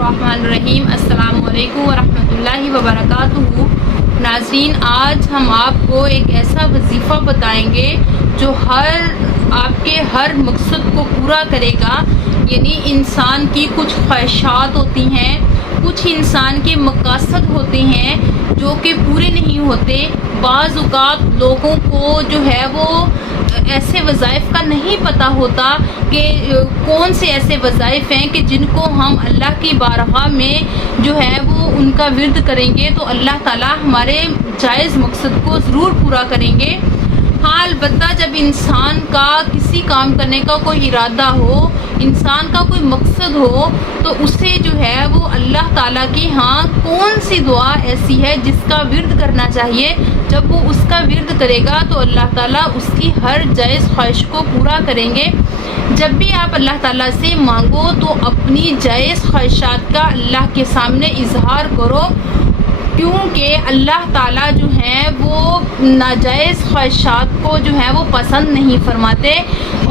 الرحمن الرحیم۔ السلام علیکم ورحمۃ اللہ وبرکاتہ۔ ناظرین، آج ہم آپ کو ایک ایسا وظیفہ بتائیں گے جو آپ کے ہر مقصد کو پورا کرے گا۔ یعنی انسان کی کچھ خواہشات ہوتی ہیں، کچھ انسان کے مقاصد ہوتے ہیں جو کہ پورے نہیں ہوتے۔ بعض اوقات لوگوں کو جو ہے وہ ایسے وظائف کا نہیں پتہ ہوتا کہ کون سے ایسے وظائف ہیں کہ جن کو ہم اللہ کی بارگاہ میں جو ہے وہ ان کا ورد کریں گے تو اللہ تعالیٰ ہمارے جائز مقصد کو ضرور پورا کریں گے۔ ہاں، البتہ جب انسان کا کسی کام کرنے کا کوئی ارادہ ہو، انسان کا کوئی مقصد ہو، تو اسے جو ہے وہ اللہ تعالیٰ کی کون سی دعا ایسی ہے جس کا ورد کرنا چاہیے۔ جب وہ اس کا ورد کرے گا تو اللہ تعالیٰ اس کی ہر جائز خواہش کو پورا کریں گے۔ جب بھی آپ اللہ تعالیٰ سے مانگو تو اپنی جائز خواہشات کا اللہ کے سامنے اظہار کرو، کیونکہ اللہ تعالیٰ جو ہیں وہ ناجائز خواہشات کو جو ہے وہ پسند نہیں فرماتے،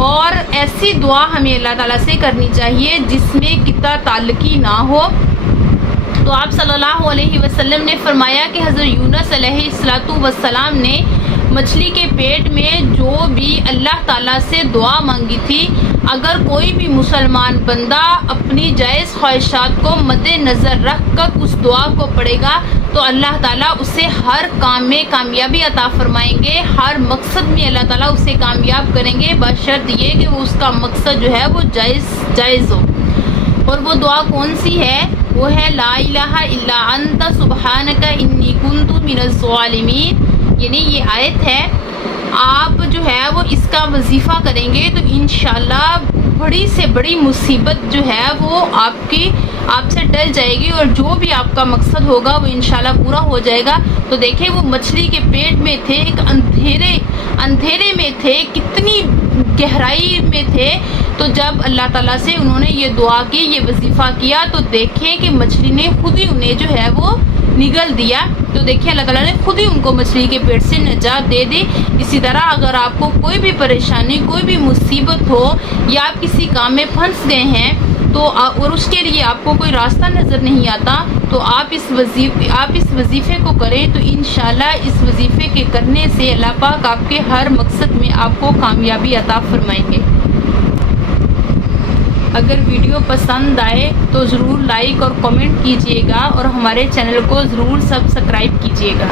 اور ایسی دعا ہمیں اللہ تعالیٰ سے کرنی چاہیے جس میں قطع تعلقی نہ ہو۔ تو آپ صلی اللہ علیہ وسلم نے فرمایا کہ حضرت یونس علیہ السلام نے مچھلی کے پیٹ میں جو بھی اللہ تعالیٰ سے دعا مانگی تھی، اگر کوئی بھی مسلمان بندہ اپنی جائز خواہشات کو مد نظر رکھ کر اس دعا کو پڑھے گا تو اللہ تعالیٰ اسے ہر کام میں کامیابی عطا فرمائیں گے، ہر مقصد میں اللہ تعالیٰ اسے کامیاب کریں گے، بشرط یہ کہ وہ اس کا مقصد جو ہے وہ جائز ہو۔ اور وہ دعا کون سی ہے؟ وہ ہے لا الہ الا انت سبحانک انی کنت من الظالمین۔ یعنی یہ آیت ہے، آپ جو ہے وہ اس کا وظیفہ کریں گے تو انشاءاللہ بڑی سے بڑی مصیبت جو ہے وہ آپ سے ٹل جائے گی، اور جو بھی آپ کا مقصد ہوگا وہ انشاءاللہ پورا ہو جائے گا۔ تو دیکھیں، وہ مچھلی کے پیٹ میں تھے، ایک اندھیرے میں تھے، کتنی گہرائی میں تھے، تو جب اللہ تعالیٰ سے انہوں نے یہ دعا کی، یہ وظیفہ کیا، تو دیکھیں کہ مچھلی نے خود ہی انہیں جو ہے وہ نگل دیا۔ تو دیکھیں اللہ تعالیٰ نے خود ہی ان کو مچھلی کے پیٹ سے نجات دے دی۔ اسی طرح اگر آپ کو کوئی بھی پریشانی، کوئی بھی مصیبت ہو، یا آپ کسی کام میں پھنس گئے ہیں تو اور اس کے لیے آپ کو کوئی راستہ نظر نہیں آتا، تو آپ اس وظیفے کو کریں تو انشاءاللہ اس وظیفے کے کرنے سے اللہ پاک آپ کے ہر مقصد میں آپ کو کامیابی عطا فرمائیں گے۔ اگر ویڈیو پسند آئے تو ضرور لائک اور کمنٹ کیجیے گا، اور ہمارے چینل کو ضرور سبسکرائب کیجیے گا۔